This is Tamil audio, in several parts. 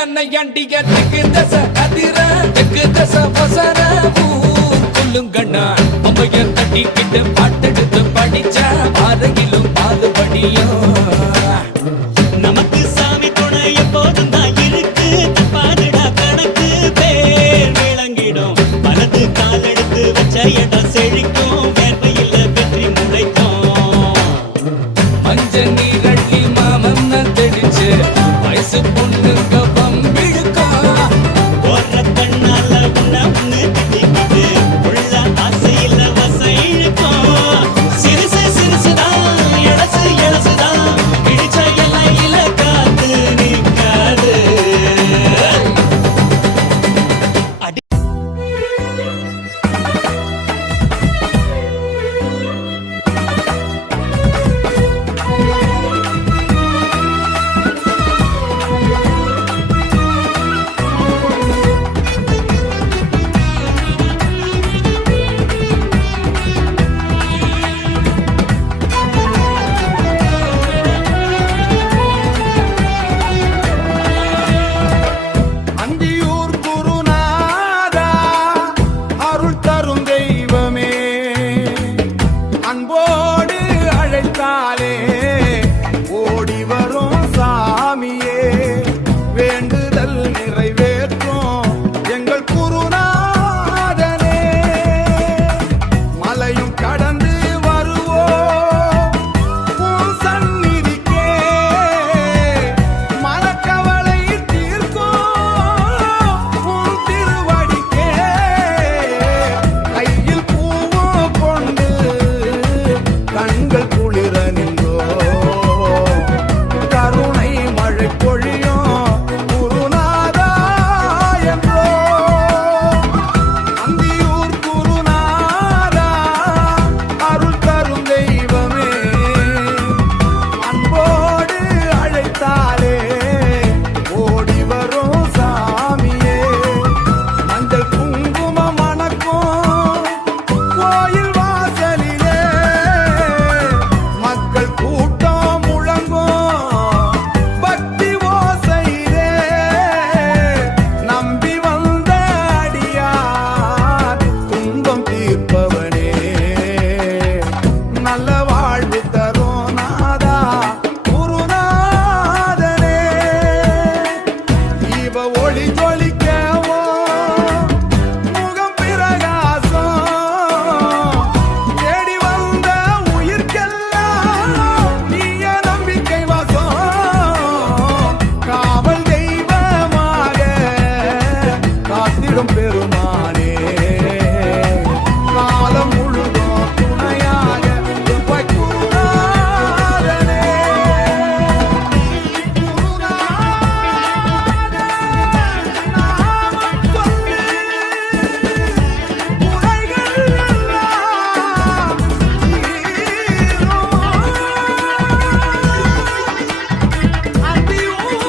அன்னையாண்டிய தெற்கு தச கதிர தெற்கு தச வசர கொல்லுங்கண்ணா அம்மைய கட்டிக்கிட்டு பாட்டெடுத்து படிச்ச பாறையிலும் பாதுபடியும் நமக்கு சாமி துணை எப்போதும் தான் இருக்கு தப்பாதுடா கணக்கு பேர் விளங்கிடும் வலது காலெடுத்து வச்ச இடம் செழிக்கும் வேர்வையில் வெற்றி முளைக்கும் மஞ்ச நீரள்ளி மாமன்ன தெளிச்சு வயசு பொண்ணுங்க பம்பிழுக்கும் ஒரு கண்ணால உன்னை திட்டிக்கிட்டு உள்ள ஆசையில் வசை இழுக்கும் சிறுசு சிறுசுதான் எழசு எழசுதான் பிடிச்ச எல்லையில காத்து நிற்காது அந்தியூர் குருநாதா அருள் தரும் தெய்வமே அன்போடு அழைத்தாலே ஓடி வரும் சாமியே வேண்டுதல் நிறைவேற்றும் எங்கள் குருநாதனே மலையும் கடந்து வருவோம் உன் சந்நிதிக்கே மனக்கவலை தீர்க்கும் உன் திருவடிக்கே கையில் பூவும் கொண்டு கண்கள் குளிர நின்றோ கருணை மழை பொழியும் குருநாதா என்றோ அந்தியூர் குருநாதா அருள் தரும் தெய்வமே அன்போடு அழைத்தாலே ஓடி வரும் சாமியே மஞ்சள் குங்குமம் மணக்கும் கோயில் வாசலிலே மக்கள் கூட்டம் முழங்கும் பக்தி ஓசையிலே நம்பி வந்த அடியார் துன்பம் தீர்ப்பவனே நல்ல வாழ்வு தரும் நாதா குருநாதனே இவ ஒளி ஜொலிக்கவோ முகம் பிரகாசம் தேடி வந்த உயிர்க்கெல்லாம் நீய நம்பிக்கை வாசம் காவல் தெய்வமாக காத்திடும் பெருமானே காலம் முழுதும் துணையாக இருப்பாய் குருநாதனே நாமம் சொல்லி உரைகள் எல்லாம் தீரும். அந்தியூர்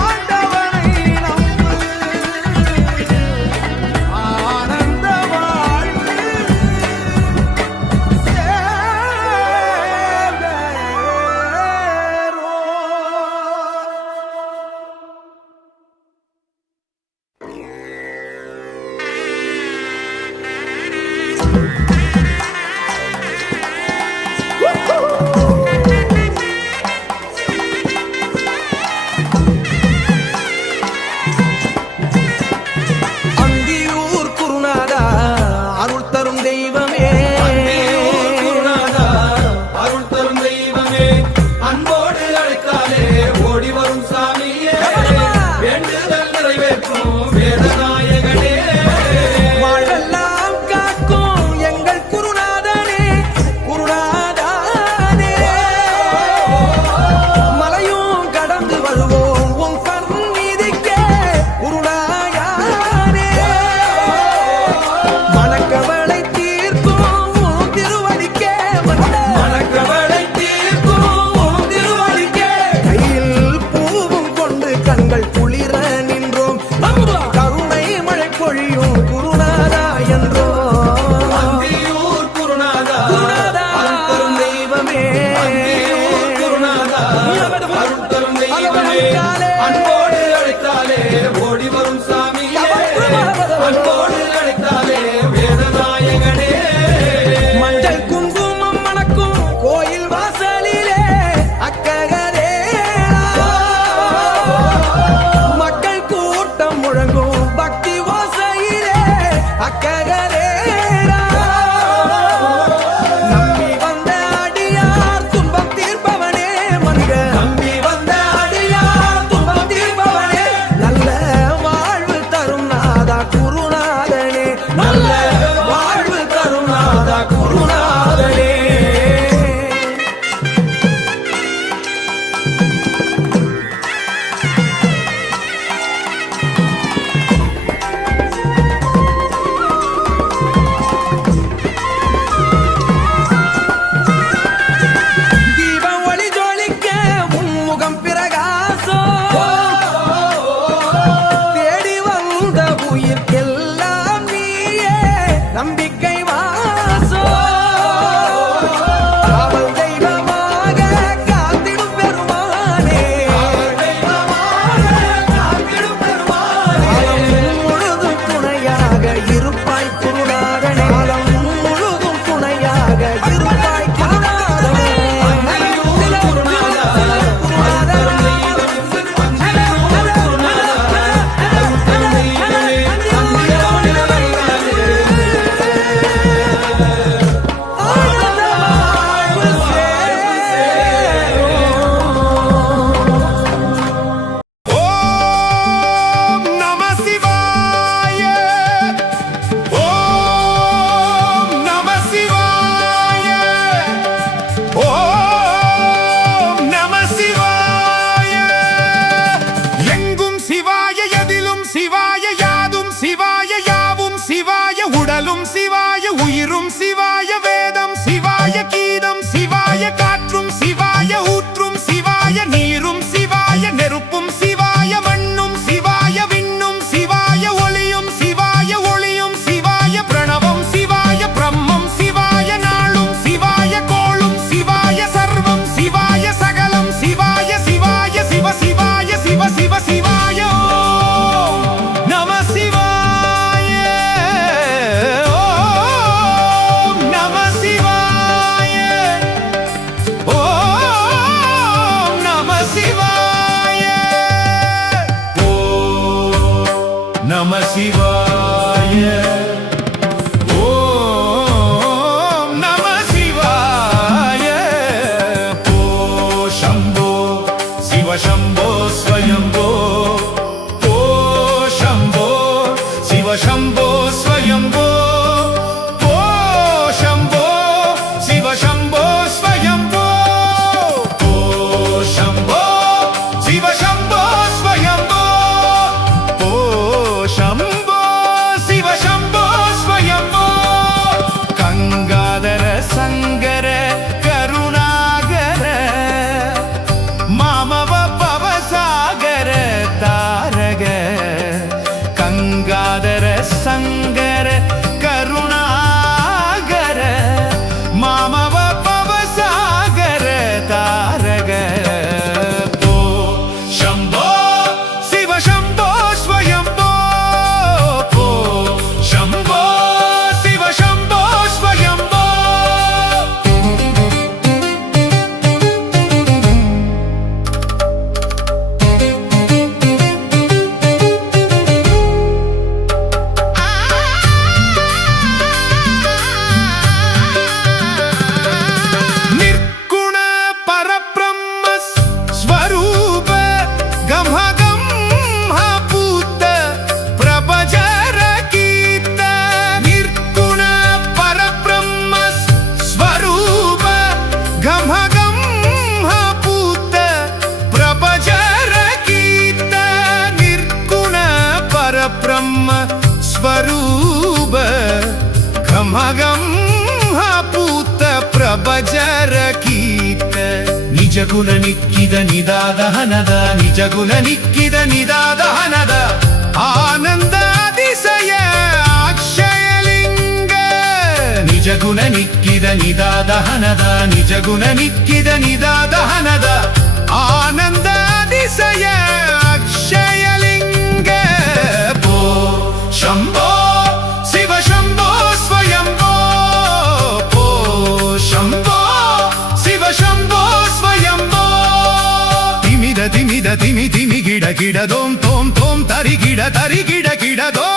ஆண்டவனை நம்பு ஆனந்த வாழ்வு அந்தியூர் குருநாதா அருள் தரும் தெய்வமே அருள் தரும் தெய்வமே அன்போடு அழைத்தாலே ஓடி வரும் சாமியே வேண்டுதல் நிறைவேற்றும் வேதநாயகனே வாழெல்லாம் காக்கும் எங்கள் குருநாதனே குருநாதானே மலையும் கடந்து வருவோம் உன் சந்நிதிக்கே குருநாயகனே மனக்கவலை தீர்க்கும் உன் திருவடிக்கே மனக்கவலை தீர்க்கும் உன் திருவடிக்கே கையில் பூவும் கொண்டு கண்கள் குளிர நின்றோம் கருணை மழை பொழியும் குருநாதா என்றோம் அந்தியூர் குருநாதா குருநாதா அருள் தரும் தெய்வமே அந்தியூர் குருநாதா அருள் தரும் தெய்வமே அழைத்தாலே அன்போடு அழைத்தாலே நம சிவாய ஓம் நம சிவாய ஓ சம்போ சிவ சம்போ ஸ்வயம்போ ஓ சம்போ சிவ சம்போ ஸ்வயம்போ ஓ சம்போ சிவ சம்போ ஸ்வயம்போ ஓ சம்போ சிவ சம்போ ஸ்வயம்போ ஓ சம்போ சிவ சம்போ ஸ்வயம்போ கங்காதர சங்கர கருணாகர மாமவ பவசாகர தாரக கங்காதர சங்கர கருணாகர மாமவ பவசாகர தாரக ஓ சம்போ சிவ சம்போ ஸ்வயம்போ ஓ சம்போ சிவ சம்போ ஸ்வயம்போ ನಿರ್ಗುಣ ಪರಬ್ರಹ್ಮ ಸ್ವರೂಪ ಗಮಗಂ ಭೂತ ಪ್ರಭಜರ ಗೀತ ನಿರ್ಗುಣ ಪರಬ್ರಹ್ಮ ಸ್ವರೂಪ ಗಮಗಂ ಭೂತ ಪ್ರಭಜರ ಗೀತ ನಿರ್ಗುಣ ಪರಬ್ರಹ್ಮ ಸ್ವರೂಪ ಗಮಗಂ ಭೂತ ಪ್ರಭಜರ ಗೀತ ನಿಜ ಗುಣ ನಿಕ್ಕಿದ ನಿದಾದ ಹನದ ನಿಜ ಗುಣ ನಿಕ್ಕಿದ ನಿದಾದ ಹನದ ಆನಂದ ಅತಿಶಯ ಅಕ್ಷಯಲಿಂಗ ನಿಜ ಗುಣ ನಿಕ್ಕಿದ ನಿದಾದ ಹನದ ನಿಜ ಗುಣ ನಿಕ್ಕಿದ ನಿದಾದ ಹನದ ಆನಂದ ಅತಿಶಯ ಅಕ್ಷಯಲಿಂಗ ಓ ಶಂಭೋ ಶಿವ ಶಂಭೋ ಸ್ವಯಂಭೋ ಓ ಶಂಭೋ ಶಿವ ಶಂಭೋ ಸ್ವಯಂಭೋ ತಿಮಿದ ತಿಮಿದ ತಿಮಿ ತಿಮಿ ಗಿಡ ಗಿಡ ದೋಂ ತೋಂ ತೋಂ ತರಿ ಗಿಡ ಗಿಡ ದೋ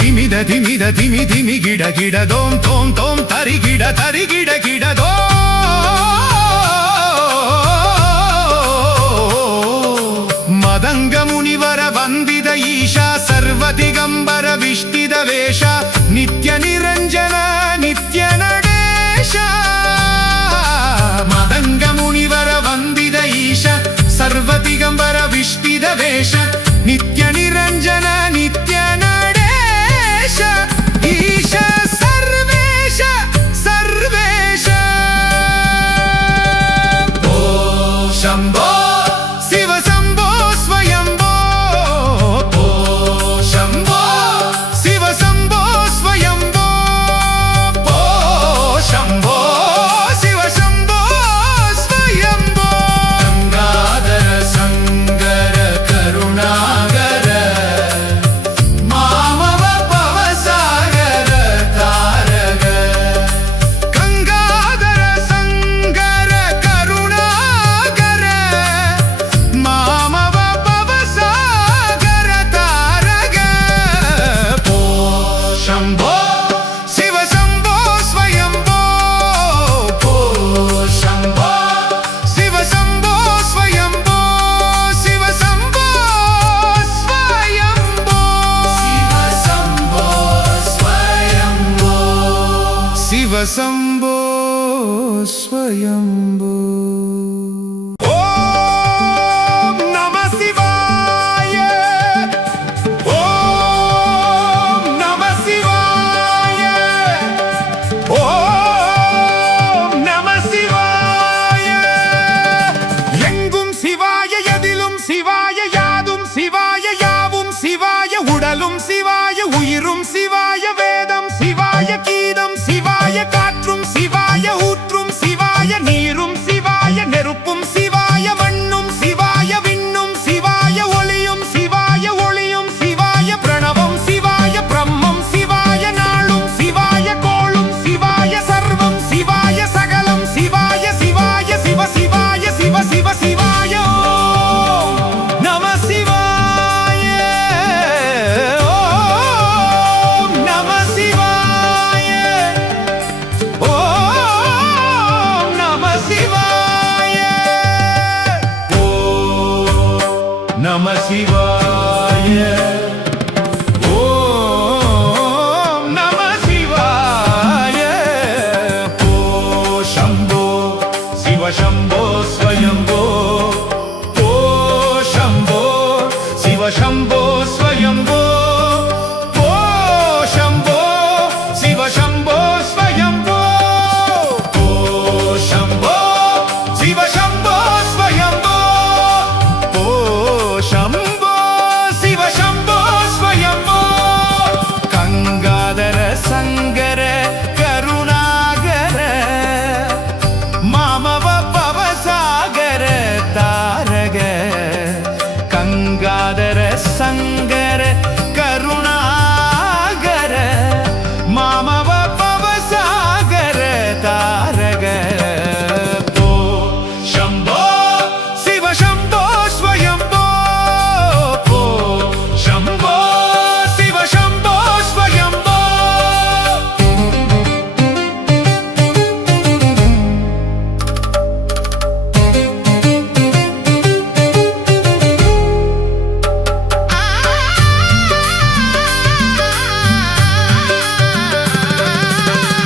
ತಿಮಿದ ತಿಮಿದ ತಿಮಿ ತಿಮಿ ಗಿಡ ಗಿಡ ದೋಂ ತೋಂ ತೋಂ ತರಿ ಗಿಡ ದೋ ಮದಂಗ ಮುನಿವರ ವಂದಿದ ಈಶಾ ಸರ್ವ ದಿಗಂಬರ ವಿಷ್ಟಿದ ವೇಷ ನಿತ್ಯ ನಿರಂಜನ ನಿತ್ಯ ನಡೆಶ ಮದಂಗ ಮುನಿವರ ವಂದಿದ ಈಶಾ ಸರ್ವ ದಿಗಂಬರ ವಿಷ್ಟಿದ ವೇಷ ನಿತ್ಯ ನಿರಂಜನ ನಿತ್ಯ ನಡೆಶ ಈಶ ಸರ್ವೇಶ ಸರ್ವೇಶ ಓ ಶಂಭೋ ಶಿವ ಶಂಭೋ ಸ್ವಯಂಭೋ ಓ ಶಂಭೋ ಶಿವ ಶಂಭೋ ಸ್ವಯಂಭೋ ಓ ಶಂಭೋ ಶಿವ ಶಂಭೋ ಸ್ವಯಂಭೋ ಗಂಗಾಧರ ಸಂಗರ ಕರುಣಾಗರ ಮಾಮವ ಪವಸಾಗರ ತಾರಗ ಗಂಗಾಧರ ಸಂಗರ ಕರುಣಾಗರ ಮಾಮವ ಪವಸಾಗರ ತಾರಗ ಓ ಶಂಭೋ ಶಿವ ಶಂಭೋ ಸ್ವಯಂಭೋ ಓ ಶಂಭೋ ಶಿವ ಶಂಭೋ ಸ್ವಯಂಭೋ ಶಿವ ಶಂಭೋ ಸ್ವಯಂಭೋ ಶಿವ ಶಂಭೋ ಸ್ವಯಂಭೋ ಓಂ ನಮಃ ಶಿವಾಯ ಓಂ ನಮಃ ಶಿವಾಯ ஓம் நம சிவாய எங்கும் சிவாய எதிலும் சிவாய யாதும் சிவாய யாவும் சிவாய உடலும் சிவாய உயிரும் சிவாய வேதம் சிவாய கீதம் சிவாய காற்றும் சிவாய ஊற்றும் சிவாய நீரும் சிவாய ஓம் நம சிவாய ஓ சம்போ சிவ சம்போ ஸ்வயம்போ ஓ சம்போ சிவ சம்போ ஸ்வயம்போ ஓ சம்போ சிவ சம்போ ஸ்வயம்போ ஓ சம்போ சிவ சம்போ ஸ்வயம்போ ஓ சம்போ சிவ சம்போ ஸ்வயம்போ கங்காதர சங்கர கருணாகர மாமவ பவசாகர தாரக கங்காதர சங்கர கருணாகர மாமவ பவசாகர தாரக ஓ சம்போ சிவ சம்போ ஸ்வயம்போ ஓ சம்போ சிவ சம்போ ஸ்வயம்போ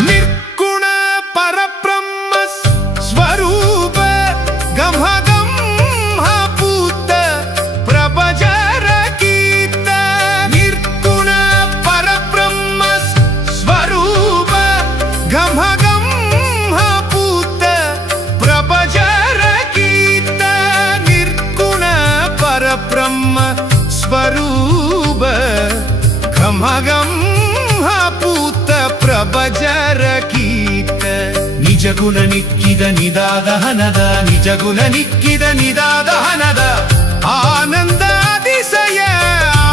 ನಿರ್ಗುಣ ಪರಬ್ರಹ್ಮ ಸ್ವರೂಪ ಗಮಗಂಹ ಪೂತ ಪ್ರಭಜರ ಗೀತ ನಿರ್ಗುಣ ಪರಬ್ರಹ್ಮ ಸ್ವರೂಪ ಗಮಗಂಹ ಪೂತ ಪ್ರಭಜರ ಗೀತ ನಿರ್ಗುಣ ಪರಬ್ರಹ್ಮ ಸ್ವರೂಪ ಘಮಗಂಹ ಪೂತ ಪ್ರಭಜರ ಗೀತ ನಿಜಗುಣ ನಿಕ್ಕಿದ ನಿದಾದಹನದ ನಿಜಗುಣ ನಿಕ್ಕಿದ ನಿದಾದಹನದ ಆನಂದ ಅತಿಶಯ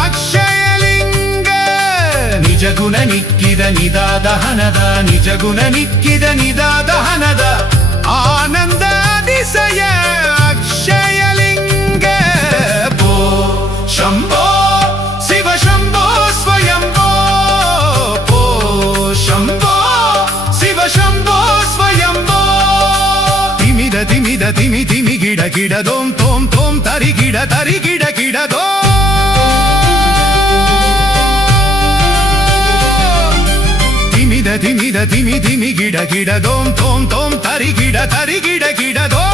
ಅಕ್ಷಯಲಿಂಗ ನಿಜಗುಣ ನಿಕ್ಕಿದ ನಿದಾದಹನದ ನಿಜಗುಣ ನಿಕ್ಕಿದ ನಿದಾದಹನದ ಆನಂದ ಅತಿಶಯ ಅಕ್ಷಯಲಿಂಗ ಓ ಶಂಭೋ ಶಿವ ಶಂಭೋ ಸ್ವಯಂಭೋ ಓ ಶಂಭೋ ಶಿವ ಶಂಭೋ ಸ್ವಯಂಭೋ ತಿಮಿದ ತಿಮಿದ ತಿಮಿ ತಿಮಿ ಗಿಡ ಗಿಡ ದೋಂ ತೋಂ ತೋಂ ತರಿ ಗಿಡ ಗಿಡ ದೋ ತಿಮಿದ ತಿಮಿದ ತಿಮಿ ತಿಮಿ ಗಿಡ ದೋಂ ತೋಂ ತೋಂ ತರಿ ಗಿಡ ದೋ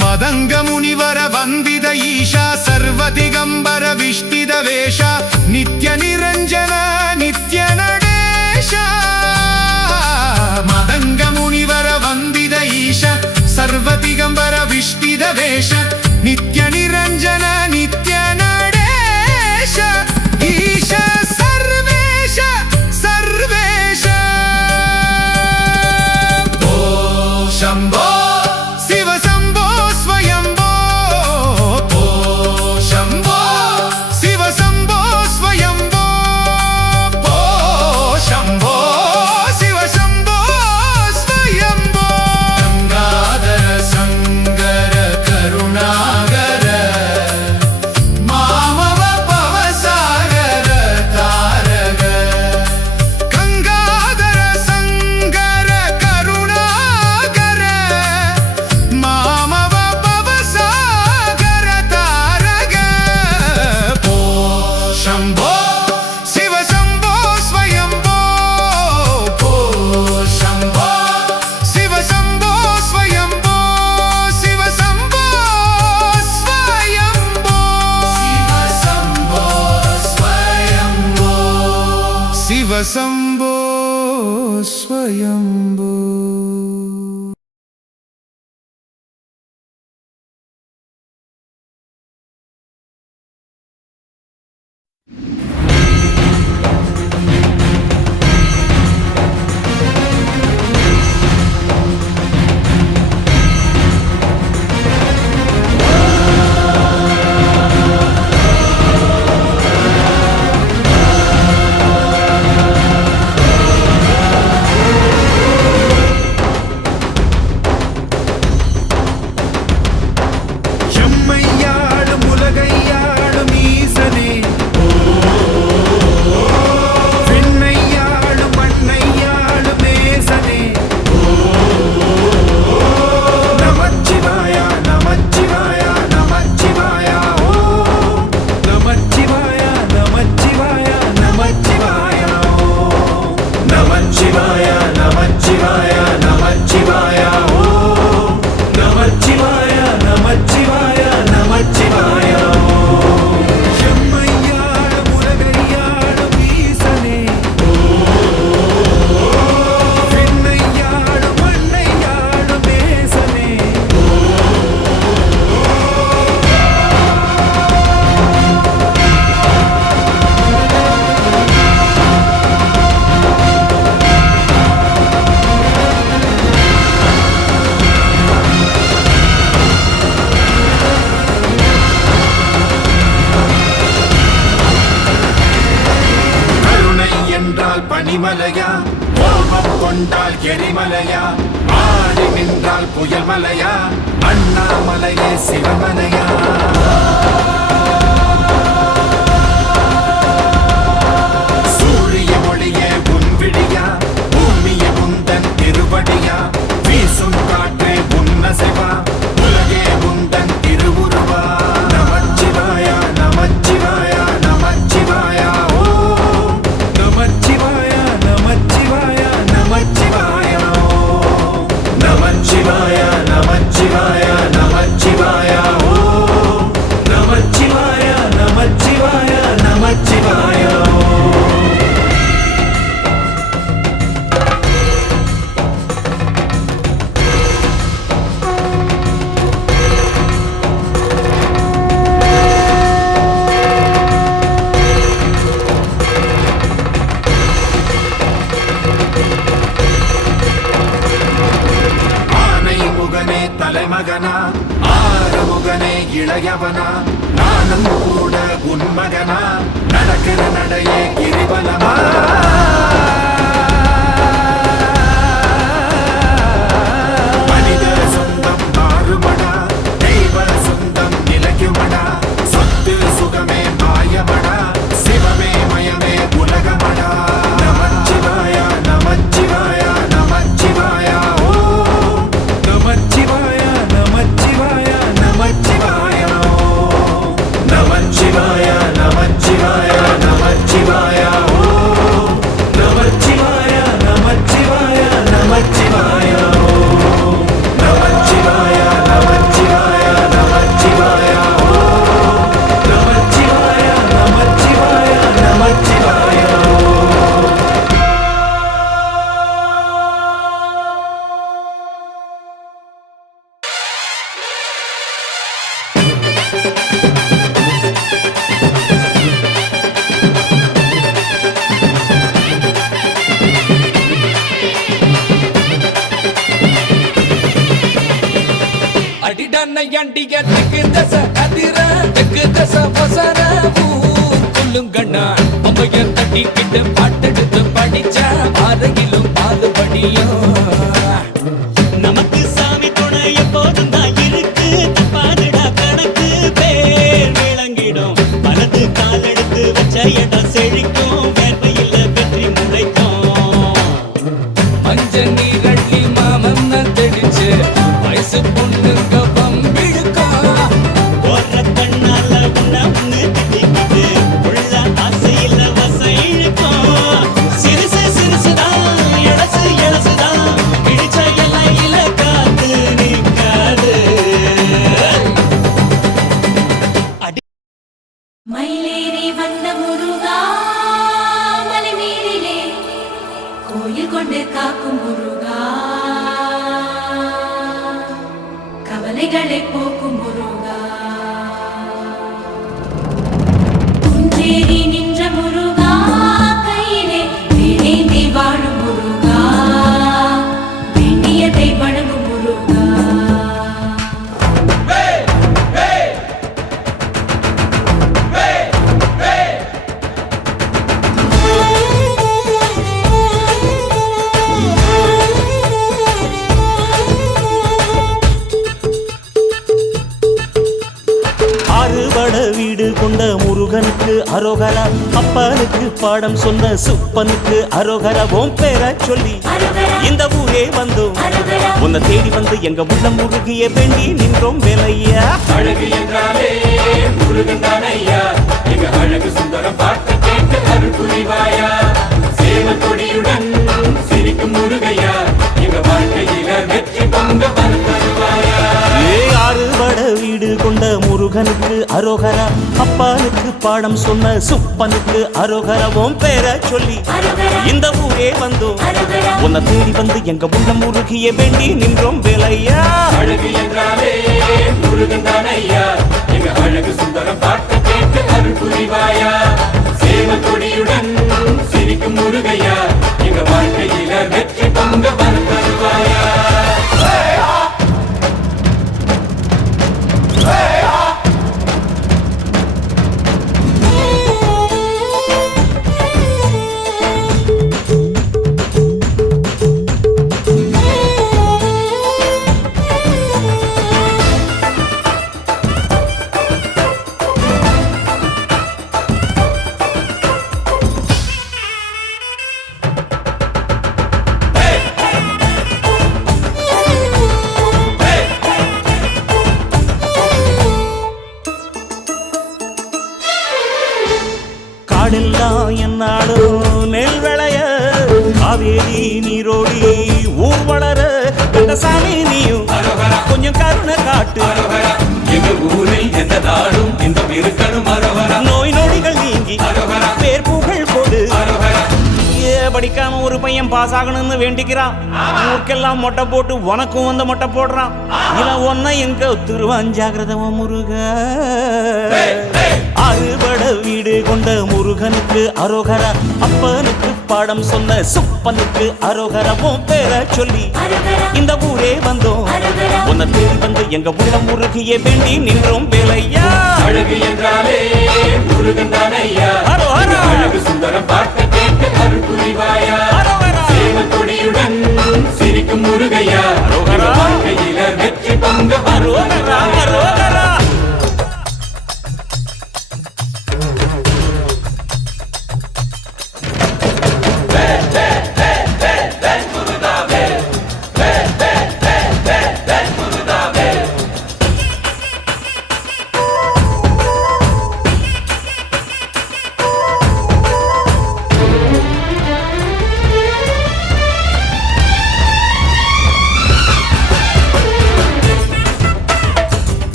ಮದಂಗ ಮುನಿವರ ವಂದಿದ ಈಶಾ ಸರ್ವ ದಿಗಂಬರ ವಿಷ್ಟಿದ ವೇಷ ನಿತ್ಯ ನಿರಂಜನ ನಿತ್ಯ ನಡೆಶ ಮದಂಗ ಮುನಿವರ ವಂದಿದ ಈಶಾ ಸರ್ವ ದಿಗಂಬರ ವಿಷ್ಟಿದ ವೇಷ ನಿತ್ಯ ನಿರಂಜನ ನಿತ್ಯ ನಡೆಶ ಈಶ ಸರ್ವೇಶ ಸರ್ವೇಶ ಓ ಶಂಭೋ ಶಿವ ಶಂಭೋ ಸ್ವಯಂಭೋ ಓ ಶಂಭೋ ಶಿವ ಶಂಭೋ ಸ್ವಯಂಭೋ ಓ ಶಂಭೋ ಶಿವ ಶಂಭೋ ಸ್ವಯಂಭೋ ಗಂಗಾಧರ ಸಂಗರ ಕರುಣಾಗರ ಮಾಮವ ಪವಸಾಗರ ತಾರಗ ಗಂಗಾಧರ ಸಂಗರ ಕರುಣಾಗರ ಮಾಮವ ಪವಸಾಗರ ತಾರಗ ಓ ಶಂಭೋ ಶಿವ ಶಂಭೋ ಸ್ವಯಂಭೋ ಓ ಶಂಭೋ ಶಿವ ಶಂಭೋ ಸ್ವಯಂಭೋ ಶಿವ ಶಂಭೋ ಸ್ವಯಂಭೋ ಶಿವ ಶಂಭೋ ಸ್ವಯಂಭೋ பனிமலையா கோபம் கொண்டால் எரிமலையா ஆடி நின்றால் புயல் மலையா அண்ணாமலையே சிவமலையா சூரிய ஒளியே உன் விடியா பூமிய முந்தன் திருவடியா வீசும் காற்றே உன்னசைவா உலகே உந்தன் திருவுருவா நமச்சிவாயா நமச்சிவாயா நமச்சிவாயா ஓம் நமச்சிவாயா நமச்சிவாயா நமச்சிவாயா ஓம் நமச்சிவாயா நமச்சிவாயா நமச்சிவாயா ஓம் நமச்சிவாயா நமச்சிவாயா நமச்சிவாயா ஆனை முகனே தலைமகனா ஆறுமுகனே இளையவனா நானும் கூட உன்மகனா நடக்கிற நடையே கிரிவலமா மனித சொந்தம் மாறுமடா தெய்வ சொந்தம் நிலைக்குமடா சொத்து சுகமே மாயமடா சிவமே மயமே உலகமடா நமச்சிவாயா நமச்சிவாயா நமச்சிவாயா ஓம் நமச்சிவாயா நமச்சிவாயா நமச்சிவாயா ஓம் நமச்சிவாயா நமச்சிவாயா நமச்சிவாயா ஓம் நமச்சிவாயா நமச்சிவாயா நமச்சிவாயா ஓம் நமச்சிவாயா நமச்சிவாயா நமச்சிவாயா ஓம் நமச்சிவாயா நமச்சிவாயா நமச்சிவாயா ஓம் அடிடான அண்டிய தெற்கு தச அதிர தெற்கு தச வசர கொல்லுங்கண்ணா அம்மைய தட்டிக்கிட்டு பாட்டெடுத்து படிச்ச அருகிலும் பாலுபடியும் நமக்கு சாமி துணை எப்போதும் தான் இருக்கு தப்பாதுடா கணக்கு பேர் விளங்கிடும் வலது கால் எடுத்து வச்ச இடம் செழிக்கும் வேர்வையில் வெற்றி முளைக்கும் மஞ்ச நீரள்ளி மாமன்ன தெளிச்சு வயசு பொண்ணுங்க பம்பிழுக்கும் போற கண்ணால உன்னை திட்டிக்கிட்டு உள்ள ஆசையில் வசம் இழுக்கும் சிறுசு சிறுசுதான் எழசு எழசுதான் பிடிச்ச எல்லையில காத்து நிற்காது அடி மயிலேறி வந்த முருகா மலைமீறிலே கோயில் கொண்டு காக்கும் முருகா கவலைகளை போக்கும் முருகா குன்றேறி நின்ற முருகா கையிலே வேணேந்தி வாழும் முருகா வேண்டியதை வழங்கும் முருகா ஆறுபட வீடு கொண்ட முருகனுக்கு அரோகரா அப்பனுக்கு பாடம் சொன்ன சுப்பனுக்கு அரோகரா ஓம் பேர சொல்லி அரோகரா. இந்த ஊரே வந்தோம் அரோகரா. உன்னை தேடி வந்து எங்க உள்ளம் முருகிய வேண்டி நின்றோம் வேலையா அழகு என்றாலே முருகன் தானையா எங்க அழகு சுந்தரம் பார்த்து கேட்டு அருள் புரிவாயா சேவல் கொடியுடன் சிரிக்கும் முருகையா எங்க வாழ்க்கையில வெற்றி பொங்க தருவாயா ஆறுபட வீடு கொண்ட முருகனுக்கு அரோகரா அப்பனுக்கு பாடம் சொன்ன சுப்பனுக்கு அரோகரா ஓம் பேர சொல்லி அரோகரா. இந்த ஊரே வந்தோம் அரோகரா. உன்னை தேடி வந்து எங்க உள்ளம் முருகிய வேண்டி நின்றோம் வேலையா அழகு என்றாலே முருகன் தானையா எங்க அழகு சுந்தரம் பார்த்து கேட்டு அருள் புரிவாயா சேவல் கொடியுடன் சிரிக்கும் முருகையா எங்க வாழ்க்கையில வெற்றி பொங்க தருவாயா நீரோடி ஊர் வளர சாமி நீயும் கொஞ்சம் கருணை காட்டு. எங்க ஊரில் எந்த நாடும் இந்த இருக்கணும் அரோகரா. நோய் நொடிகள் நீங்கி பேர் புகழ் கொடு. படிக்காம ஒரு பையன் பாஸ் ஆகணும்னு வேண்டிக்கிறான். ஊருக்கெல்லாம் மொட்டை போட்டு உனக்கும் வந்து மொட்டை போடுறான். இவன் ஒன்ன எங்க ஒத்துருவான் ஜாகிரதவ முருக. அறுபட வீடு கொண்ட முருகனுக்கு அரோகரா. அப்பனுக்கு பாடம் சொன்ன சுப்பனுக்கு அரோகரா. உன் பேரை சொல்லி இந்த ஊரே வந்தோம். உன்னை தேடி வந்து எங்க உள்ள முருகிய வேண்டி நின்றோம் வேலையா. அழகு என்றாலே முருகன் தானையா. அரோகரா. அழகு சுந்தரம் பார்க்க கேட்டு அருள் புரிவாயா. அரோகரா. சேவக்கொடியுடன் சிரிக்கும் முருகையா. அரோகரா. வாழ்க்கையில வெற்றி பொங்க அரோகரா. அரோகரா.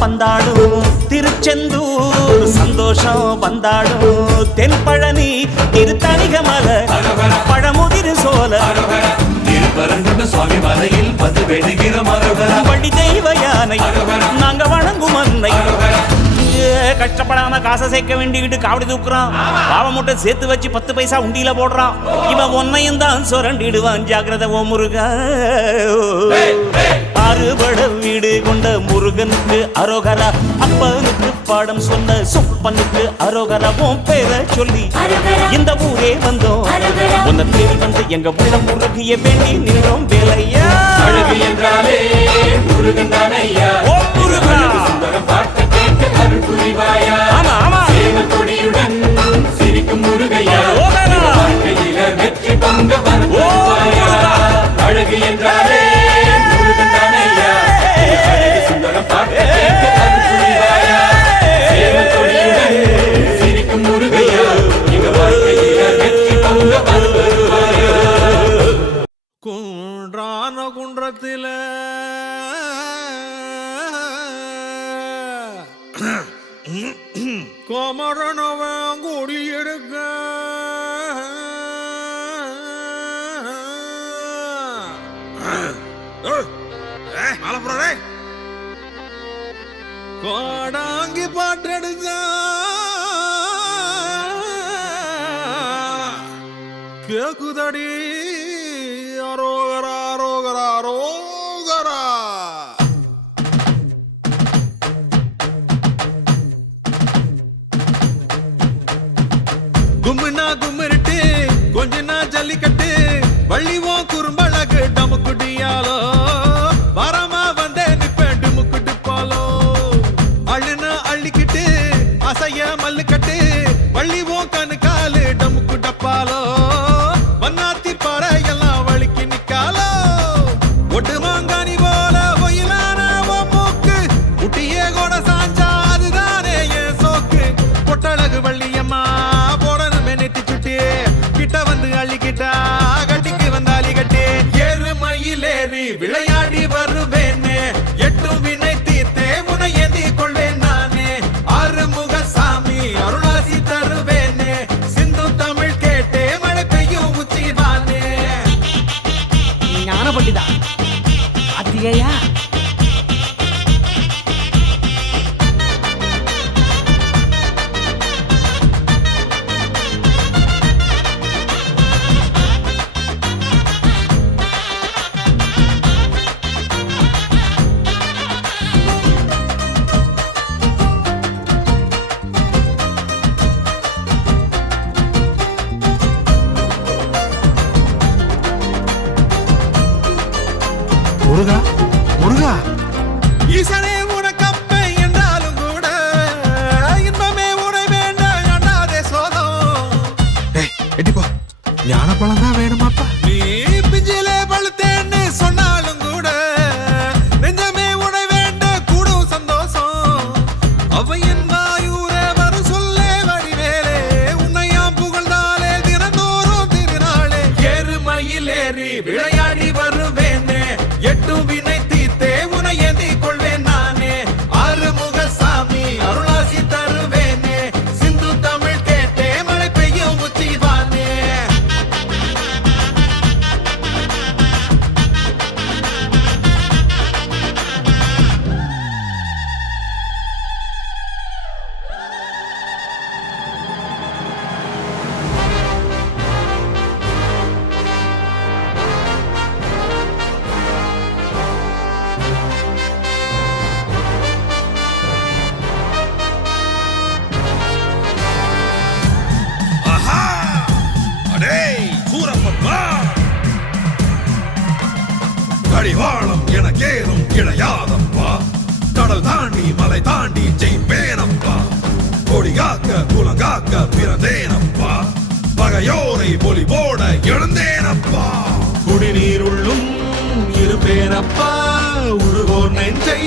பந்தாடும் திருச்செந்தூர் சந்தோஷம் வந்தாடும். தென்பழனி திருத்தணிகமலை பழமுதிர் சோல சுவாமி மலையில் வந்து வேண்டுகிற அரோகரா. வள்ளி தெய்வ யானை நாங்க வணங்கும் அன்னை. கஷ்டப்படாம காசை சேர்க்க வேண்டிக்கிட்டு காவடி தூக்குறான். பாவ மூட்டை சேர்த்து வச்சு 10 பைசா உண்டியில போடுறான். இவன் ஒன்னையும் தான் சுரண்டிடுவான் ஜாகிரத ஓ முருக. அறுபட வீடு கொண்ட முருகனுக்கு அரோகரா. அப்பனுக்கு பாடம் சொன்ன சுப்பனுக்கு அரோகரா. உன் பேரை சொல்லி இந்த ஊரே வந்தோம். உன்னை தேடி வந்து எங்க உள்ள முருகிய வேண்டி நின்றோம் வேலையா. அழகு என்றாலே முருகன் தானையா. ஓ முருகா. சுந்தரம் பார்க்க கேட்டு அருள் புரிவாயா. சேவக்கொடியுடன் சிரிக்கும் முருகையா. வாழ்க்கையில வெற்றி பொங்க வருவாயா. அழகு என்றாலே முருகன் தானையா. அழகு சுந்தரம் பார்க்க கேட்டு அருள் புரிவாயா. சேவக்கொடியுடன் சிரிக்கும் முருகையா. எங்க வாழ்க்கையில வெற்றி பொங்க வருவாயா. குன்றான குன்றத்தில கோமரனவன் கொடி எடுக்க கோடாங்கி பாட்டெடுக்க கேக்குதடி அரோகரா அரோகரா அரோகரா. கும்முனா கும்மிருட்டு கொஞ்சனா ஜல்லிக்கட்டு வள்ளிவோ குறும்பழகு டமுக்குடியாலோ. வரமா வந்தே நிப்பேன் டுமுக்குட்டு பாலோ. அள்ளுனா அள்ளிக்கிட்டு அசைய மல்லுக்கட்டு வள்ளிவோ கண்ணு காலு டமுக்கு டப்பாலோ. வண்ணாத்தி பாறை எல்லாம் வலிக்கு நிக்காலோ. ஒட்டு மாங்கானி போல ஒயிலான மூக்கு குட்டியே கூட சாஞ்சா அதுதானே என் சோக்கு. பொட்டழகு வள்ளியம்மா கிட்ட வந்து அள்ளிக்கிட்டா கட்டிக்கு வந்தாலி கட்டி. ஏறு மயிலேறி விளையாடி வருவேன்னு எட்டும் வினை தீர்த்தே முனை ஏந்தி கொள்வேன் நானே. ஆறுமுக சாமி அருளாசி தருவேன்னு சிந்து தமிழ் கேட்டே மழை பெய்யும் உச்சிவானே. ஞான பண்டிதா அத்திகையா. முருகா முருகா. ஈசனே உனக்கப்பை என்றாலும் கூட இன்பமே உனை வேண்டாம் அண்ணாதே சோதம். எட்டிப்போ ஞானப்பழம் தான் வேணுமாப்பா. நீ பிஞ்சிலே பழுத்தேன்னு சொன்னாலும் கூட நெஞ்சமே உனை வேண்ட கூடும் சந்தோஷம். அவையின் வாயூரே வரும் சொல்ல கடிவாளம் என கேளும் இழையாதப்பா கடல் தாண்டி மலை தாண்டி ஜெயிப்பேனப்பா கொடிகாக்க குலங்காக்க பிறந்தேனப்பா பகையோரை பொலி போட எழுந்தேனப்பா குடிநீருள்ளும் இருப்பேனப்பா உருகோர் நெஞ்சை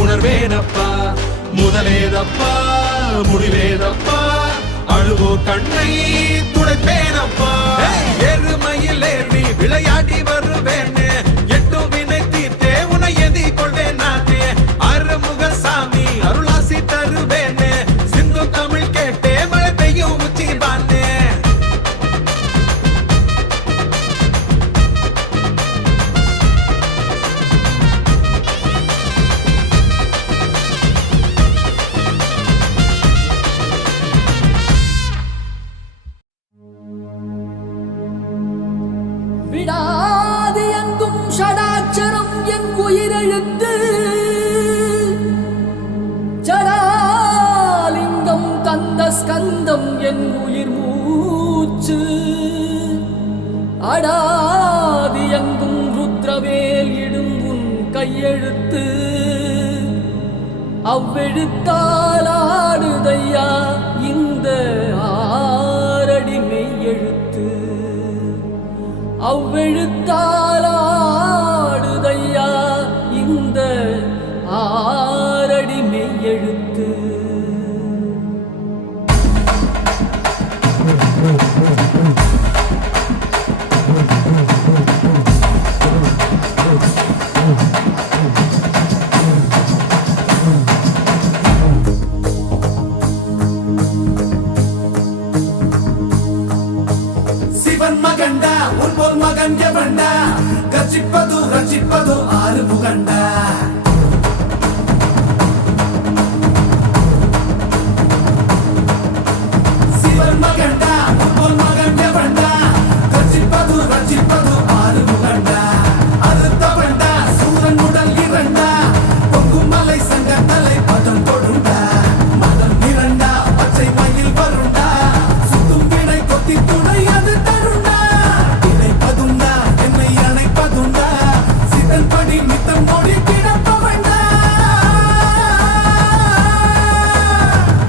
உணர்வேனப்பா முதலேதப்பா முடிவேதப்பா அழுவோ கண்ணை துடைப்பேனப்பா எருமையில் ஏறி விளையாடி வருவேன்னு எட்டும் வினை தீர்த்தே உன்னை எதி கொள்வேன் நானே அருமுக சாமி அருளாசி தருவேன்னு சிந்து தமிழ் கேட்டே மழை பெய்யும் உச்சி பாண்டே விடாது எங்கும் ஷடாட்சரம் என் உயிரெழுத்து ஜடாலிங்கம் கந்த ஸ்கந்தம் என் உயிர் மூச்சு அடாதி எங்கும் ருத்ரவேல் இடும் உன் கையெழுத்து அவ்வெழுத்தால் ஆடுதையா இந்த ஆரடி மெய்யெழுத்து அவ்வெழுத்தால் ஆடுதையா இந்த ஆரடி மெய்யெழுத்து சிவன் மகண்டா உன் போல் மகன் எவண்டா கர்ஜிப்பது ரச்சிப்பது ஆறு முகண்டா சிவன் மகண்டா உன் போல் மகன் எவண்டா கர்ஜிப்பது ரச்சிப்பது ஆறு முகண்டா அறுத்தவண்டா சூரன் உடல் இரண்டா பொங்கும் மலை சங்க தலை பதம் தொடுண்டா மதம் இரண்டா பச்சை மயில் வருண்டா சுத்தும் வினை கொத்தி துணை அது தருண்டா இணைப்பதுண்டா என்னை அணைப்பதுண்டா சிதன் படி மித்தம் மொழி கிடப்பவண்டா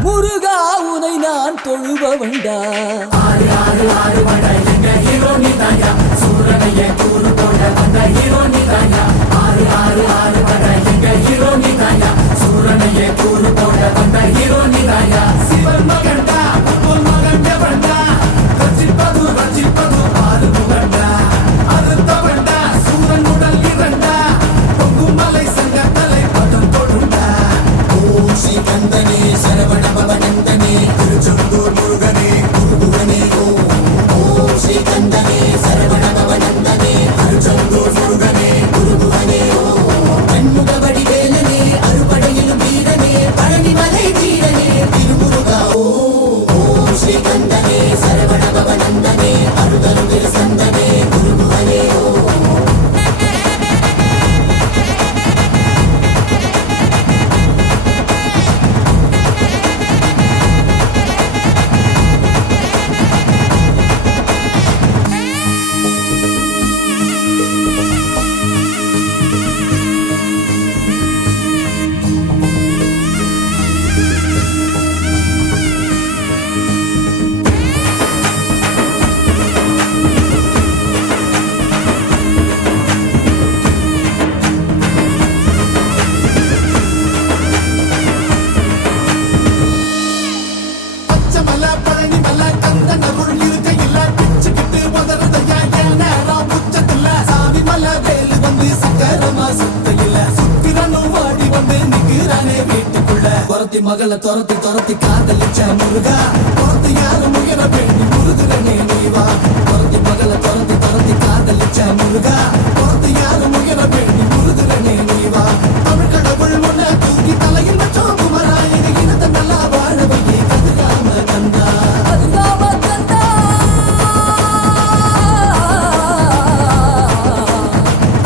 முருகா உனை நான் தொழுபவண்டா ஆறு ஆறு ஆறு வட எங்க ஹீரோ நீதாயா சூரனையே கூறு போட வந்த ஹீரோ நீதாயா ஆறு ஆறு ஆறு வட எங்க ஹீரோ நீதாயா சூரனையே கூறு போட வந்த ஹீரோ நீதாயா சிவன் மகண்டா உன் மகன் எவண்டா கர்ஜிப்பது ரச்சிப்பது ஆறு முகண்டா அறுத்தவண்டா சூரன் உடல் இரண்டா பொங்கும் மலை சங்க தலை பதம் தொடுண்டா ஓம் ஸ்ரீ கந்தனே சரவண பவனந்தனே திருச்செந்தூர் முருகனே குருகுகனே ஓம் ஸ்ரீ கந்தனே சரவண பவனந்தனே திருச்செந்தூர் முருகனே குருகுகனே கண்முக வடிவேலனே அறுபடையிலும் வீரனே பழனிமலை தீரனே திருமுருகா ஓம் ஸ்ரீ கந்தனே சரவண பவனந்தனே அருதருகிற சந்தனே குருகுகனே பச்சமல பழனிமல கந்தன் அருள் இருக்கையில பிச்சுக்கிட்டு உதறதையா என் நேரம் உச்சத்துல சாமி மல வேலு வந்து சக்கரமா சுத்தையில சுக்கிரனும் வாடி வந்து நிக்கிறானே வீட்டுக்குள்ள துரத்தி மகளை துரத்தி துரத்தி காதலிச்ச முருகா துரத்தி யாரும் உயர வேண்டி முருகனே நீவா துரத்தி மகளை துரத்தி துரத்தி காதலிச்ச முருகா துரத்தி யாரும் உயர வேண்டி முருகனே நீவா தமிழ் கடவுள் முன்ன தூக்கி தலையில் வச்சோம் குமராயணி இனத்தை நல்லா வாழ வையே கதிராம கந்தா அதுதாவ தந்தா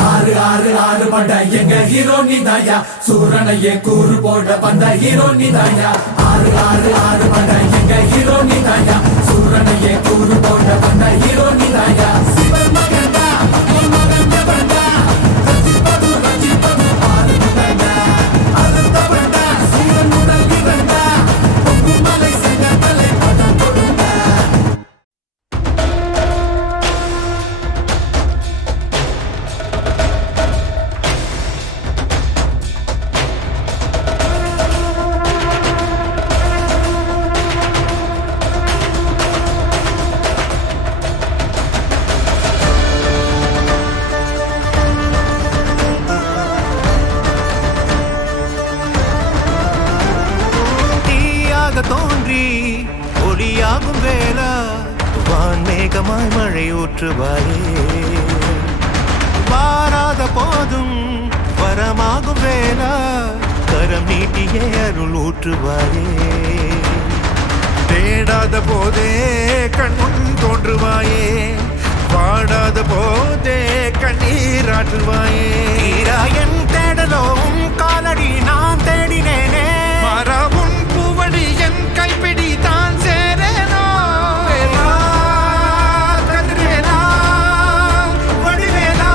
ஆறு ஆறு ஆறு பட எங்க ஹீரோ நீதாயா சூரனையே கூறு போட வந்த ஹீரோ நீதாயா ஆறு ஆறு ஆறு பட எங்க ஹீரோ நீதாயா சூரனையே கூறு போட வந்த ஹீரோ நீதாயா சிவன் மகண்டா உன் மகன் எவண்டா கத்தி ஒளியாகும் வேளா வான்மேகமாய் மழை ஊற்றுவாயே வாராத போதும் வரமாகும் வேளா கரம் நீட்டியே அருள் ஊற்றுவாயே தேடாத போதே கண்முன் தோன்றுவாயே பாடாத போதே கண்ணீராற்றுவாயே ஈராயன் தேடலும் காலடி நான் தேடினேனே மாறாவும் பூவடி என் கைப்பிடி தான் சேரேனோ வேலா கதிர்வேலா வடிவேலா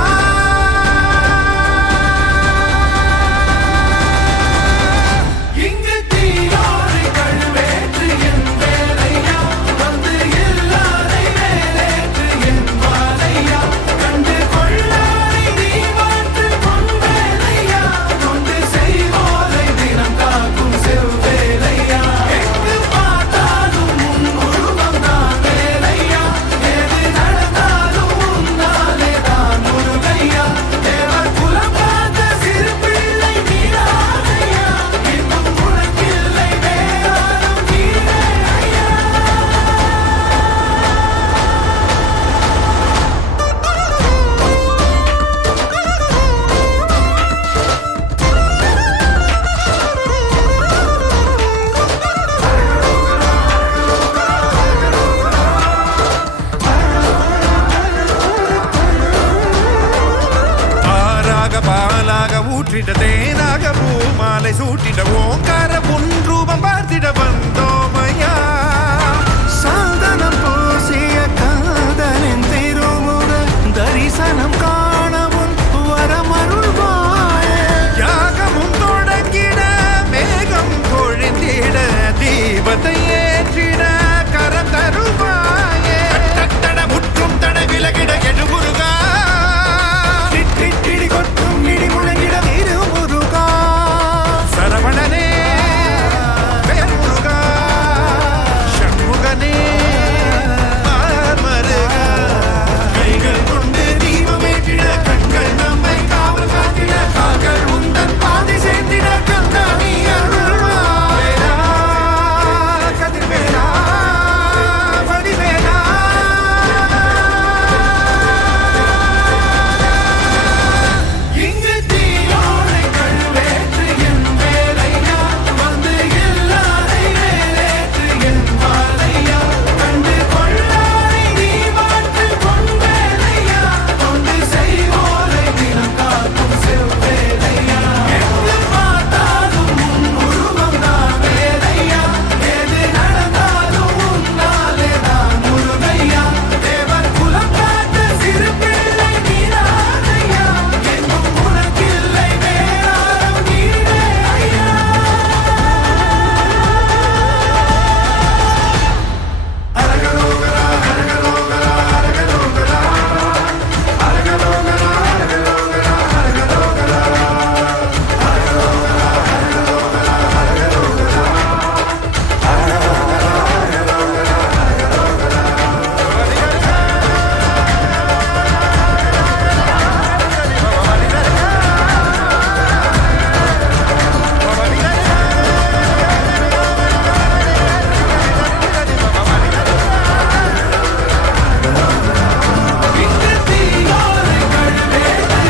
இங்கு தீயோரை கழுவேற்று என் வேலையா வந்து எல்லாரை வேலேற்று என் வாழையா கண்டு கொள்ளாரை நீ மாற்று பொன் வேலையா கொண்டு செய்வோரை தினம் காக்கும் செவ்வேலையா எங்கு பார்த்தாலும் உன் உருவம் தான் வேலையா எது நடந்தாலும் உன்னாலே தான் முருகையா தேவர் குலம் பார்த்த சிறு பிள்ளை நீராதையா இன்னும் உனக்கில்லை வேறாரும் நீரே ஐயா ஆறாக பாலாக ஊற்றிட தேனாக பூமாலை சூட்டிட ஓங்கார பொன் ரூபம் பார்த்திட வந்தோமையா சாதனம் பூசிய காதலின் திருமுக தரிசனம் காணவும் வரமருள்வாயே யாகமும் தொடங்கிட மேகம் பொழிந்திட தீபத்தை ஏற்றிட கரம் தருவாயே தட முற்றும் தட விலகிட எழுமுருகா திட்டிடி கொட்டும் இடி முழங்கிட திருமுருகா சரவணனே வேல்முருகா சண்முகனே மருகா கைகள் கொண்டு தீபமேற்றிட கண்கள் நம்மை காவல் காத்திட கால்கள் உந்தன் பாதை சேர்த்திட கந்தானி அருள்வாய் கதிர்வேலா வடிவேலா இங்கு தீயோரை கழுவேற்று என் வேலையா வந்து எல்லாரை வேலேற்று என் வாழையா கண்டு கொள்ளாரை நீ மாற்று பொன் வேலையா கொண்டு செய்வோரை தினம் காக்கும் செவ்வேலையா எங்கு பார்த்தாலும் உன் உருவம் தான் வேலையா எது நடந்தாலும் உன்னாலே தான் முருகையா தேவர் குலம் பார்த்த சிறு பிள்ளை நீராதையா இன்னும் உனக்கில்லை வேறாரும் நீரே ஐயா இங்கு தீயோரை கழுவேற்று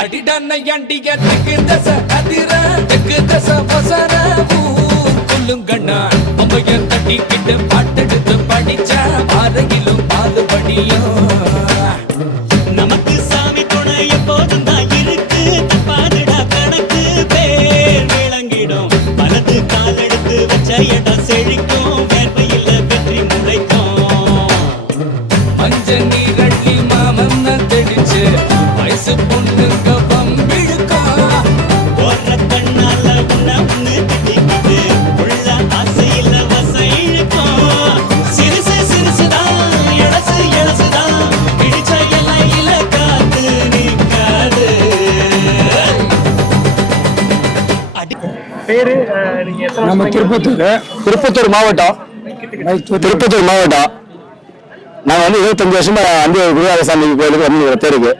அடிடான அண்டிய தெற்கு தச அதிர தெற்கு தச வசர கொல்லுங்கண்ணா அம்மைய தட்டிக்கிட்டு பாட்டெடுத்து படிச்ச அறையிலும் பாலுபடியும் நமக்கு சாமி துணை எப்போதும் தான் இருக்கு தப்பாதுடா கணக்கு பேர் விளங்கிடும் வலது காலெடுத்து வச்ச இடம் செழிக்கும் வேர்வையில் வெற்றி முளைக்கும் மஞ்ச நீரள்ளி மாமன் தெடிச்சு வயசு பொண்ணுங்க பம்பிழுக்கும் போற கண்ணால உன்ன ஒண்ணு திட்டிக்கிட்டு உள்ள ஆசையில் வசம் இழுக்கும் நம்ம திருப்பத்தூர் மாவட்டம் நாங்கள் வந்து 25 வருஷமா அந்திய குருவாரசாமி கோயிலுக்கு வந்து தேருக்கு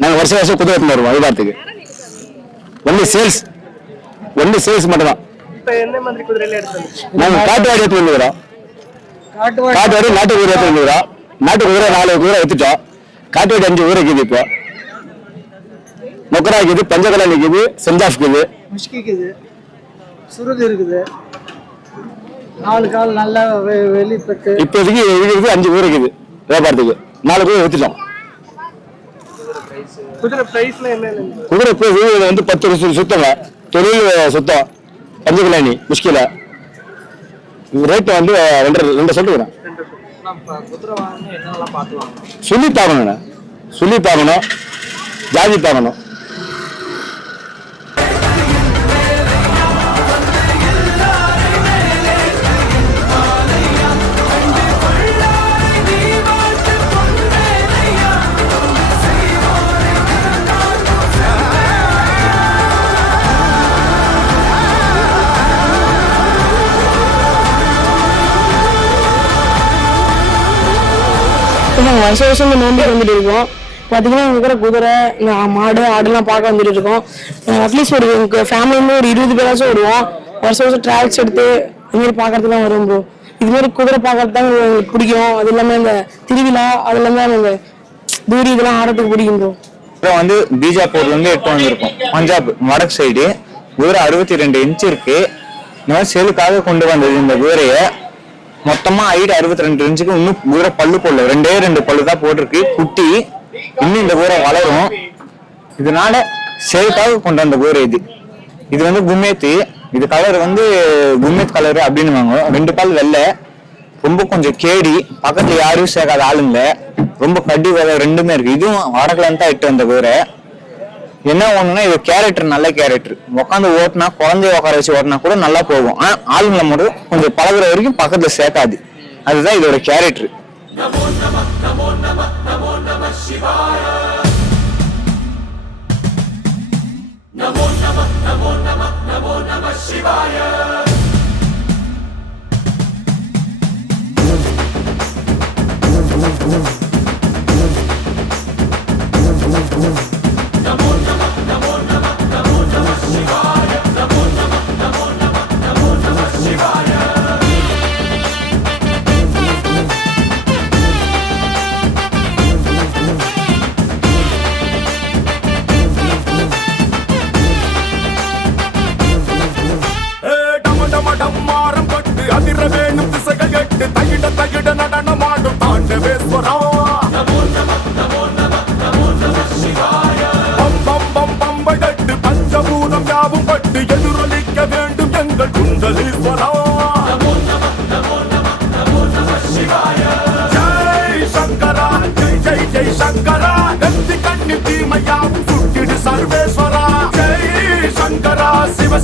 நாங்கள் வருஷம் குதிரை எடுத்துன்னு வருவோம் ஐதாரத்துக்கு. ஒன்லி சேல்ஸ் மட்டும் தான். நாங்கள் காட்டுவாடி எடுத்து வந்துக்கிறோம். காட்டுவாடி நாட்டு குதிரை எடுத்து வந்துக்கிறோம். நாட்டு குதிரை 4 குதிரை எடுத்துட்டோம். காட்டுவாடி 5 குதிரை இருக்குது. இப்போ மொக்கரா இருக்குது, பஞ்சகலா இருக்குது, செஞ்சாஃப் இருக்குது, சுருது இருக்குது, 4 கால் நல்ல வெளிப்பட்டு. இப்போதைக்கு 5 குதிரை இருக்குது வியாபாரத்துக்கு. 4 குதிரை எடுத்துட்டோம். குதிரை பிரைஸ்ல என்ன? குதிரை பிரைஸ் வந்து 10 சுத்தங்க, தொழில் சுத்தம், பஞ்சகலாணி முஷ்கில ரேட் வந்து 2 சொல்லுறேன். சொல்லி பார்க்கணும், ஜாதி பார்க்கணும். வருஷம் இந்த நோம்பி வந்துட்டு இருக்கோம். பார்த்தீங்கன்னா இருக்கிற குதிரை, இந்த மாடு, ஆடுலாம் பார்க்க வந்துட்டு இருக்கோம். அட்லீஸ்ட் ஒரு ஃபேமிலியில ஒரு 20 பேராச்சும் வருவோம். வருஷம் டிராவல்ஸ் எடுத்து இதுமாரி பார்க்கறதுலாம் வரும் ப்ரோ. இதுமாரி குதிரை பார்க்கறது தான் எங்களுக்கு பிடிக்கும். அது இல்லாமல் இந்த திருவிழா, அது இல்லாமல் இந்த தூரி இதெல்லாம் ஆடுறதுக்கு பிடிக்கும் ப்ரோ. அப்புறம் வந்து பீஜாப்பூர்ல இருந்து எடுத்து வந்திருக்கோம். பஞ்சாப் வடக்கு சைடு குதிரை 62 இன்ச்சு இருக்கு. இந்த மாதிரி சேலுக்காக கொண்டு வந்தது இந்த குதிரையை. மொத்தமா ஹைட் 62 இன்ச்சுக்கு. இன்னும் குதிரை பல்லு போடல, 2 பல்லு தான் போட்டிருக்கு. குட்டி இன்னும் இந்த குதிரை வளரும். இதனால சேலுக்காக கொண்டு வந்த குதிரை இது வந்து கும்மேத்து. இது கலர் வந்து கும்மேத் கலர் அப்படின்னு வாங்க. 2 பால் வெள்ளை, ரொம்ப கொஞ்சம் கேடி, பக்கத்துல யாரும் சேர்க்காத ஆளுங்க, ரொம்ப கட்டி வேலை ரெண்டுமே இருக்கு. இதுவும் வடக்குல தான் இட்டு வந்த குதிரை. என்ன ஒண்ணுன்னா இது கேரக்டர், நல்ல கேரக்டர். உட்காந்து ஓட்டினா, குழந்தைய உட்கார வச்சு ஓட்டினா கூட நல்லா போகும். ஆனா ஆளுங்களை மட்டும் கொஞ்சம் பழகுற வரைக்கும் பக்கத்துல சேர்க்காது. அதுதான் இதோட கேரக்டர்.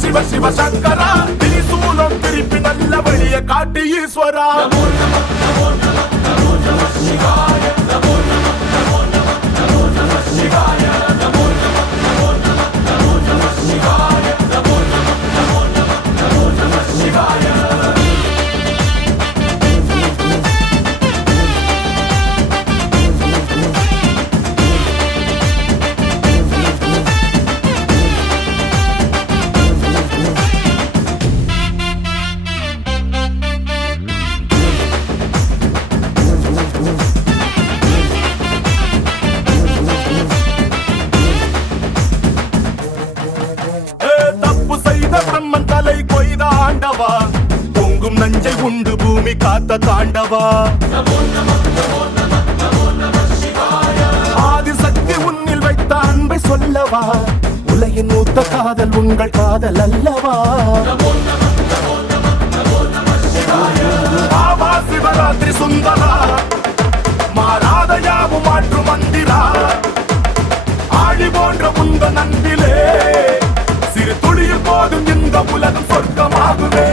சிவ சிவ சங்கரா, திரிசூலம் திருப்பி நல்ல வழிய காட்டு ஈஸ்வரா. பொங்கும் நஞ்சை உண்டு பூமி காத்த தாண்டவா. ஆதிசக்தி உன்னில் வைத்த அன்பை சொல்லவா. உலகின் மூத்த காதல் உங்கள் காதல் அல்லவா. ஆவா சிவராத்திரி சுந்தரா, மாறாத யாவும் மாற்று மந்திரா. ஆழி போன்ற உந்த நன்பிலே சிறு துளியில் போதும் இந்த உலகம் சொர்க்கமாகுவே.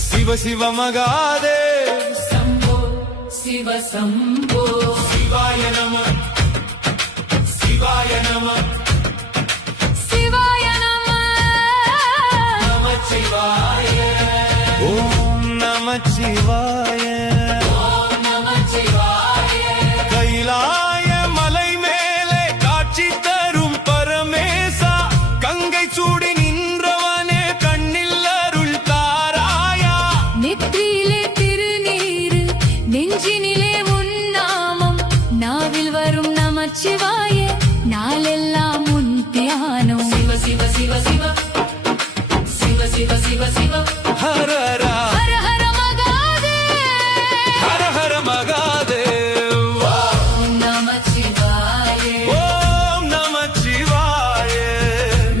शिव शिव मगादेव शंभो शिव शंभो शिवाय नमः शिवाय नमः शिवाय नमः नमः शिवाय ओम नमः शिवाय ओम नमः शिवाय கைலாய மலை மேலே காட்சி தரும் பரமேசா கங்கை சூடி நின்றவனே கண்ணில் அருள் தாராயா நெற்றியிலே திருநீரு நெஞ்சினிலே உன்னாமம் நாவில் வரும் நமச்சிவாய நாளெல்லாம் உன் தியானம் சிவ சிவ சிவ சிவ சிவ சிவ சிவ சிவ ஹர ஹர ஹர ஹர மகாதேவ் ஹர ஹர மகாதேவ் ஓம் நமச்சிவாய ஓம் நமः சிவாய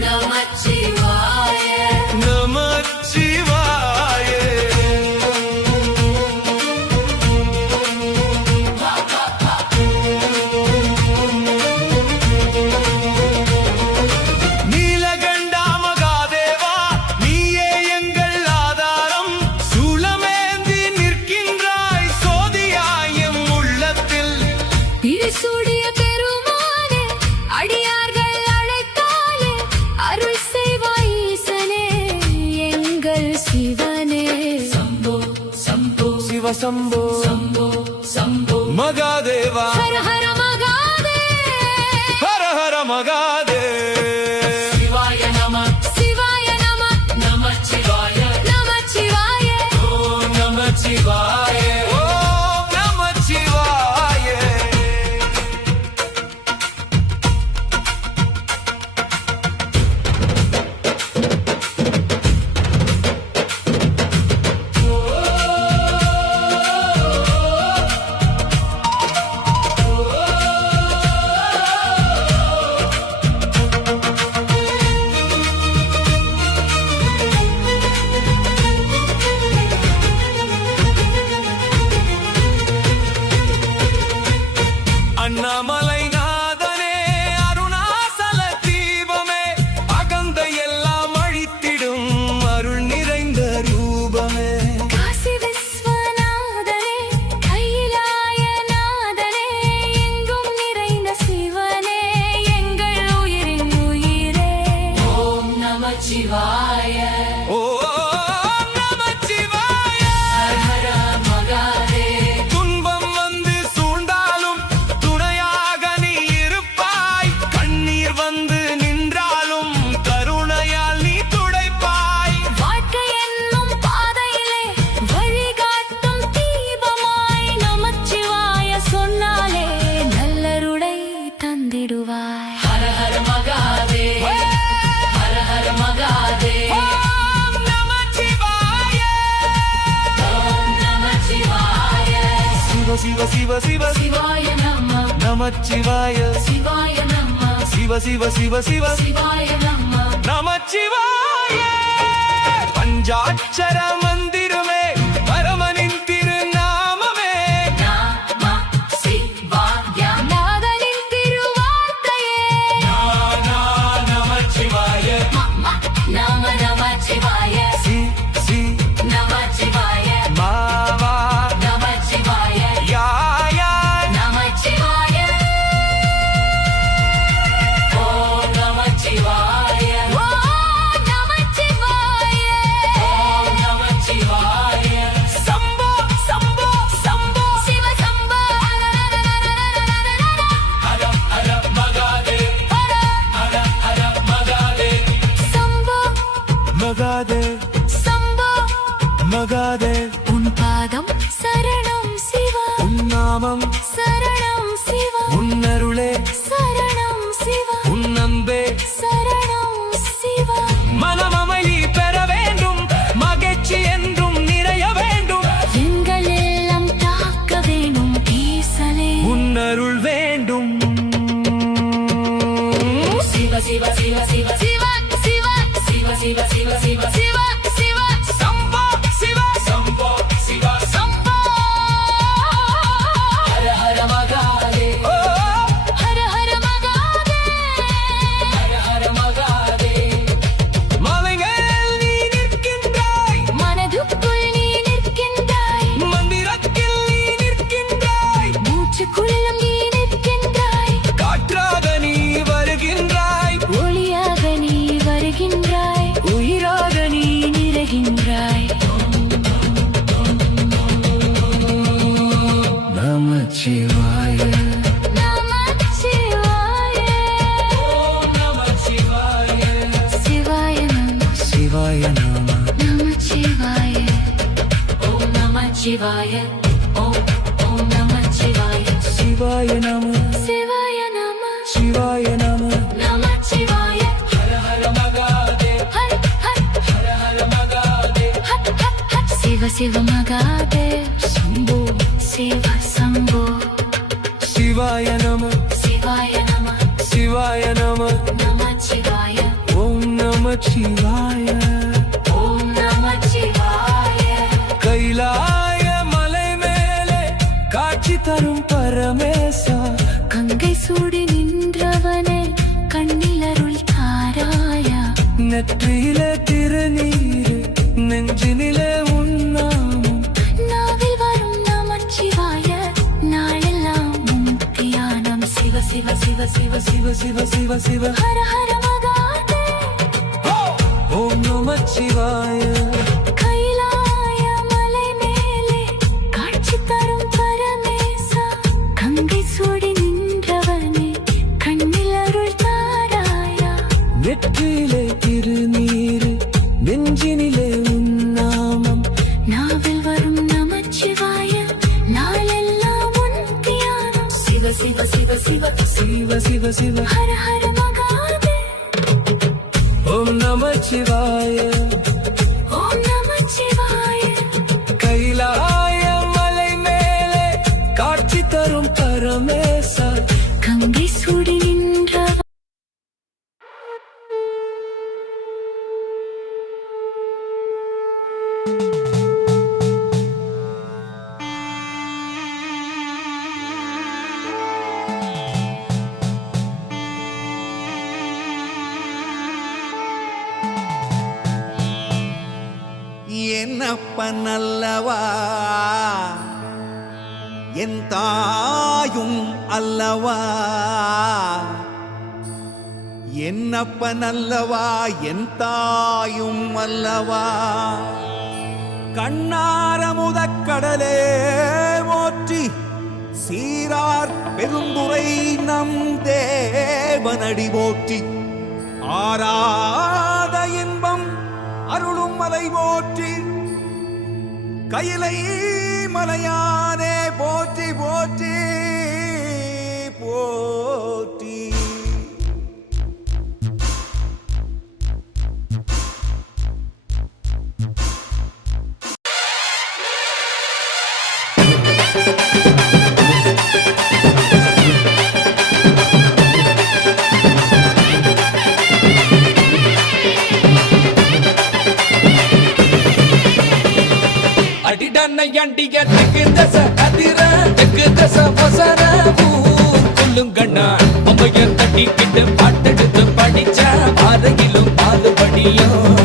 நமச்சிவாய நமः சிவாய நீலகண்டா மகாதேவா நீயே எங்கள் ஆதாரம் சூலமேந்தி நிற்கின்றாய் சோதியாயம் உள்ளத்தில் பிரிசூடிய பெருமானே அடியார்கள் அழைத்தாலே அருள் செய்வாய் ஈசனே எங்கள் சிவனே சம்போ சம்போ சிவ சம்போ சம்போ சம்போ மகாதேவா ஹர ஹர மகாதேவ் ஹர ஹர மகாதேவ் சிவாய நம சிவாய நம நமச்சிவாய நமச்சிவாய ஓம் நமः சிவாய ஓம் நமः சிவாய சிவ சிவ சிவ சிவாய நம நமச்சிவாய சிவாய நம சிவ சிவ சிவ சிவ சிவாய நம நமச்சிவாய பஞ்சாட்சர மந்திரமே பரமனின் திருநாமமே நம சிவாய நாதனின் திருவார்த்தையே நமச்சிவாய நம நமச்சிவாய சி சி நமச்சிவாய மாவா நமச்சிவாய யா யா நமச்சிவாய ஓம் நமச்சிவாய ஓம் நமச்சிவாய ஓம் நமச்சிவாய சம்போ சம்போ சம்போ சிவ சம்போ ஹர ஹர மகாதேவ் ஹர ஹர மகாதேவ் சம்போ மகாதே சம்போ மகாதே உன் பாதம் சரணம் சிவா உன்னாமம் சரணம் சிவா உன்னருளே சரணம் சிவா உன்னம்பே சரணம் சிவா மனமமைதி பெற வேண்டும் மகிழ்ச்சி என்றும் நிறைய வேண்டும் எங்கள் எல்லாம் தாக்க வேணும் ஈசனே உன்னருள் வேண்டும் சிவ சிவ சிவ சிவ சிவ சிவ சிவ சிவ சிவ சிவ சிவ சிவ சம்போ சிவ சம்போ சிவ சம்போ ஹர ஹர மகாதே ஓ ஹர ஹர மகாதே ஹர ஹர மகாதே மலைகள் நீ நிற்கின்றாய் மனதுக்குள் நீ நிற்கின்றாய் மந்திரத்தில் நீ நிற்கின்றாய் மூச்சுக்குள்ளும் நீ நிற்கின்றாய் காற்றாக நீ வருகின்றாய் ஒளியாக நீ வருகின்றாய் உயிராக நீ நிறைகின்றாய் நமச்சிவாய நமச்சிவாய ஓம் நமச்சிவாய சிவாய நம சிவாய நம நமச்சிவாய ஓம் நமச்சிவாய ஓம் ஓம் நமச்சிவாய சிவாய நம சிவாய நம சிவாய நம நமச்சிவாய ஹர ஹர மகாதேவ் ஹர் ஹர் ஹர ஹர மகாதேவ் ஹட் ஹட் ஹட் சிவ சிவ மகாதேவ் சம்போ சிவ சம்போ சிவாய நம சிவாய நம சிவாய நம நமச்சிவாய ஓம் நமச்சிவாய ஓம் நமச்சிவாய கைலாய மலை மேலே காட்சி தரும் பரமேசா கங்கை சூடி நின்றவனே கண்ணில் அருள் தாராயா நெற்றியிலே திருநீரு நெஞ்சினிலே உன்னாமம் நாவில் வரும் நமச்சிவாய நாளெல்லாம் உன் தியானம் சிவ சிவ சிவ சிவ சிவ சிவ சிவ சிவ ஹர ஹர மகாதே ஓம் நமச்சிவாய கைலாய மலை மேலே காட்சி தரும் பரமேசா கங்கை சூடி நின்றவனே கண்ணில் அருள் தாராயா நெற்றியிலே திருநீரு நெஞ்சினிலே உன்னாமம் நாவில் வரும் நமச்சிவாய நாளெல்லாம் உன் தியானம் சிவ சிவ சிவ சிவ சிவ சிவ சிவ ஹர ஹர மகாதே ஓம் நமச்சிவாய ஓம் நமச்சிவாய கைலாய மலை மேலே காட்சி தரும் பரமேசா கங்கை சூடி நின்றவன் என்னப்பன் அல்லவா என் தாயும் அல்லவா என்னப்பன் அல்லவா என் தாயும் அல்லவா கண்ணாரமுதக் கடலே போற்றி சீரார் பெருந்துரை நம் தேவனடி போற்றி ஆராத இன்பம் அருளும் மலை போற்றி கையிலை மலையானே போற்றி போற்றி போற்றி உன்னை அண்டிய தெற்கு தச அதிர தெற்கு தச வசர கொல்லுங்கண்ணா அம்மைய தட்டிக்கிட்டு பாட்டெடுத்து படிச்ச அறையிலும் பாலுபடியும்